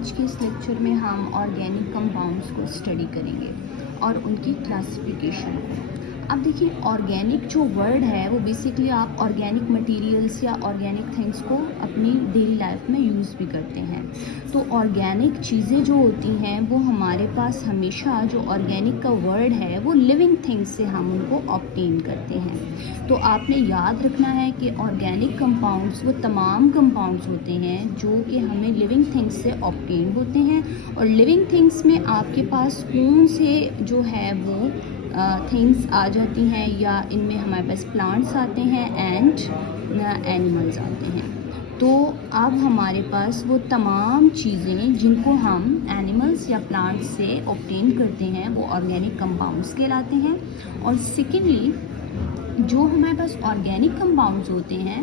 आज के इस लेक्चर में हम ऑर्गेनिक कंपाउंड्स को स्टडी करेंगे और उनकी क्लासिफिकेशन को। अब देखिए, ऑर्गेनिक जो वर्ड है वो बेसिकली आप ऑर्गेनिक मटेरियल्स या ऑर्गेनिक थिंग्स को अपनी डेली लाइफ में यूज़ भी करते हैं। तो ऑर्गेनिक चीज़ें जो होती हैं वो हमारे पास हमेशा, जो ऑर्गेनिक का वर्ड है वो लिविंग थिंग्स से हम उनको ऑब्टेन करते हैं। तो आपने याद रखना है कि ऑर्गेनिक कंपाउंड्स वो तमाम कंपाउंड्स होते हैं जो कि हमें लिविंग थिंग्स से ऑब्टेन होते हैं। और लिविंग थिंग्स में आपके पास कौन से जो है वो थिंग्स आ जाती हैं, या इनमें हमारे पास प्लांट्स आते हैं एंड एनिमल्स आते हैं। तो अब हमारे पास वो तमाम चीज़ें जिनको हम एनिमल्स या प्लांट्स से ऑब्टेन करते हैं वो ऑर्गेनिक कंपाउंड्स कहलाते हैं। और सेकेंडली, जो हमारे पास ऑर्गेनिक कंपाउंड्स होते हैं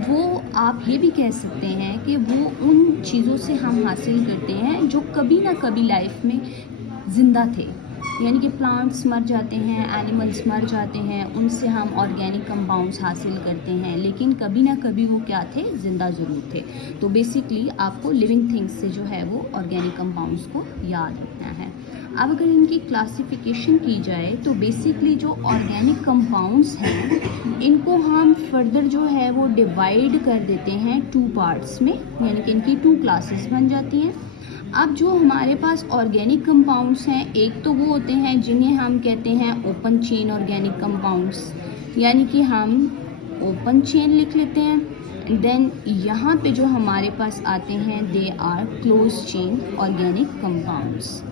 वो आप ये भी कह सकते हैं कि वो उन चीज़ों से हम हासिल करते हैं जो कभी ना कभी लाइफ में ज़िंदा थे, यानी कि प्लांट्स मर जाते हैं, एनिमल्स मर जाते हैं, उनसे हम ऑर्गेनिक कंपाउंड्स हासिल करते हैं, लेकिन कभी ना कभी वो क्या थे, ज़िंदा ज़रूर थे। तो बेसिकली आपको लिविंग थिंग्स से जो है वो ऑर्गेनिक कंपाउंड्स को याद रखना है। अब अगर इनकी क्लासिफिकेशन की जाए तो बेसिकली जो ऑर्गेनिक कंपाउंड्स हैं इनको हम फर्दर जो है वो डिवाइड कर देते हैं 2 पार्ट्स में, यानी कि इनकी 2 क्लासेस बन जाती हैं। अब जो हमारे पास ऑर्गेनिक कंपाउंड्स हैं, एक तो वो होते हैं जिन्हें हम कहते हैं ओपन चेन ऑर्गेनिक कंपाउंड्स, यानी कि हम ओपन चेन लिख लेते हैं। देन यहाँ पे जो हमारे पास आते हैं they are close chain organic compounds.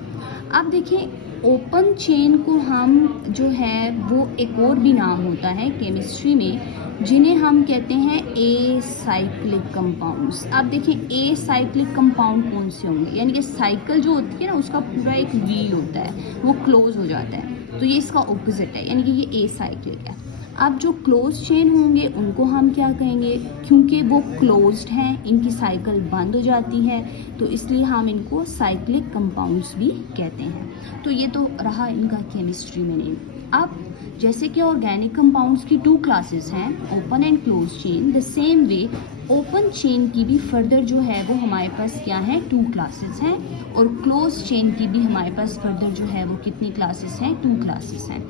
अब देखिए, ओपन चेन को हम जो है वो एक और भी नाम होता है केमिस्ट्री में, जिन्हें हम कहते हैं एसाइक्लिक कंपाउंड्स। अब देखिए, एसाइक्लिक कंपाउंड कौन से होंगे, यानी कि साइकिल जो होती है ना उसका पूरा एक व्हील होता है वो क्लोज हो जाता है, तो ये इसका ऑपोजिट है, यानी कि ये एसाइक्लिक है। अब जो क्लोज चेन होंगे उनको हम क्या कहेंगे, क्योंकि वो क्लोज्ड हैं, इनकी साइकिल बंद हो जाती है, तो इसलिए हम इनको साइक्लिक कंपाउंड्स भी कहते हैं। तो ये तो रहा इनका केमिस्ट्री में नेम। अब जैसे कि ऑर्गेनिक कंपाउंड्स की 2 क्लासेस हैं, open and close chain, the same way open chain की भी फर्दर जो है वो हमारे पास क्या है, 2 क्लासेस हैं, और क्लोज चेन की भी हमारे पास फर्दर जो है वो कितनी क्लासेस हैं, 2 क्लासेस हैं।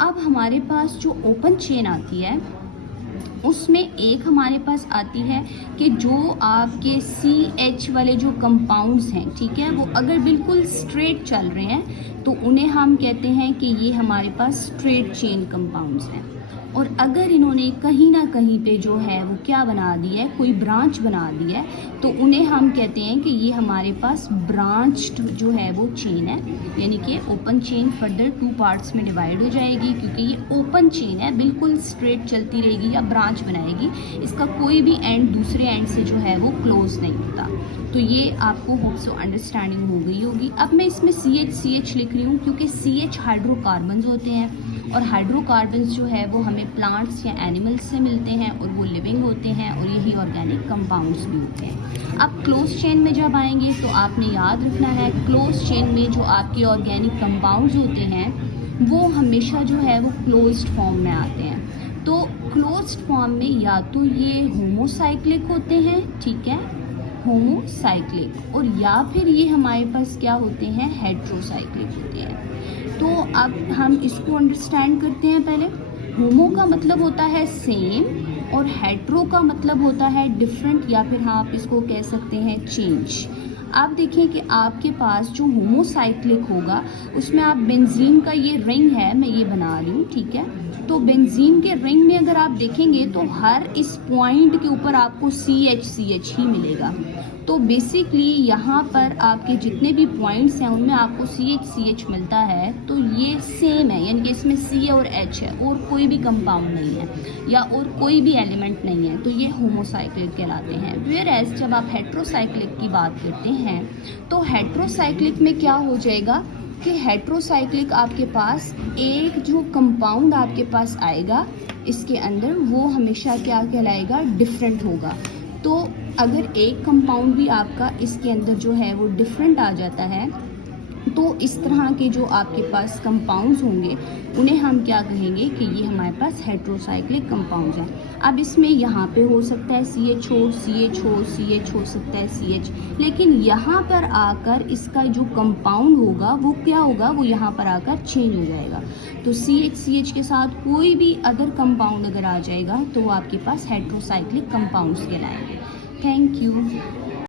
अब हमारे पास जो ओपन चेन आती है उसमें एक हमारे पास आती है कि जो आपके CH वाले जो कंपाउंड्स हैं, ठीक है, वो अगर बिल्कुल स्ट्रेट चल रहे हैं तो उन्हें हम कहते हैं कि ये हमारे पास स्ट्रेट चेन कंपाउंड्स हैं। और अगर इन्होंने कहीं ना कहीं पे जो है वो क्या बना दी है, कोई ब्रांच बना दी है, तो उन्हें हम कहते हैं कि ये हमारे पास ब्रांच्ड जो है वो चेन है, यानी कि ओपन चेन फर्दर 2 पार्ट्स में डिवाइड हो जाएगी, क्योंकि ये ओपन चेन है, बिल्कुल स्ट्रेट चलती रहेगी या ब्रांच बनाएगी, इसका कोई भी एंड दूसरे एंड से जो है वो क्लोज नहीं होता। तो ये आपको होप सो अंडरस्टैंडिंग हो गई होगी। अब मैं इसमें CH लिख रही हूँ क्योंकि CH हाइड्रोकार्बन्स होते हैं, और हाइड्रोकार्बन्स जो है वो हमें प्लांट्स या एनिमल्स से मिलते हैं और वो लिविंग होते हैं, और यही ऑर्गेनिक कंपाउंड्स भी होते हैं। अब क्लोज चेन में जब आएंगे तो आपने याद रखना है, क्लोज चेन में जो आपके ऑर्गेनिक कंपाउंड्स होते हैं वो हमेशा जो है वो क्लोज्ड फॉर्म में आते हैं। तो क्लोज्ड फॉर्म में या तो ये होमोसाइक्लिक होते हैं, ठीक है, होमोसाइक्लिक, और या फिर ये हमारे पास क्या होते हैं, हेट्रोसाइक्लिक होते हैं। तो अब हम इसको अंडरस्टैंड करते हैं। पहले होमो का मतलब होता है सेम, और हेट्रो का मतलब होता है डिफरेंट, या फिर हाँ आप इसको कह सकते हैं चेंज। आप देखिए कि आपके पास जो होमोसाइक्लिक होगा उसमें आप बेंजीन का ये रिंग है, मैं ये बना रही हूँ, ठीक है, तो बेंजीन के रिंग में अगर आप देखेंगे तो हर इस पॉइंट के ऊपर आपको CH ही मिलेगा। तो बेसिकली यहाँ पर आपके जितने भी पॉइंट्स हैं उनमें आपको CH मिलता है, तो ये सेम है, यानी कि इसमें C और H है और कोई भी कंपाउंड नहीं है या और कोई भी एलिमेंट नहीं है, तो ये होमोसाइक्लिक कहलाते हैं। वेयर एज जब आप हेट्रोसाइक्लिक की बात करते हैं तो हेट्रोसाइक्लिक में क्या हो जाएगा कि हेट्रोसाइक्लिक आपके पास एक जो कंपाउंड आपके पास आएगा इसके अंदर वो हमेशा क्या कहलाएगा, डिफरेंट होगा। तो अगर एक कंपाउंड भी आपका इसके अंदर जो है वो डिफरेंट आ जाता है तो इस तरह के जो आपके पास कंपाउंड्स होंगे उन्हें हम क्या कहेंगे कि ये हमारे पास हेट्रोसाइक्लिक कंपाउंड्स हैं। अब इसमें यहाँ पे हो सकता है CH हो सकता है CH, लेकिन यहाँ पर आकर इसका जो कंपाउंड होगा वो क्या होगा, वो यहाँ पर आकर चेंज हो जाएगा। तो CH के साथ कोई भी अदर कंपाउंड अगर आ जाएगा तो वो आपके पास हेट्रोसाइक्लिक कंपाउंड्स कहलाएंगे। Thank you.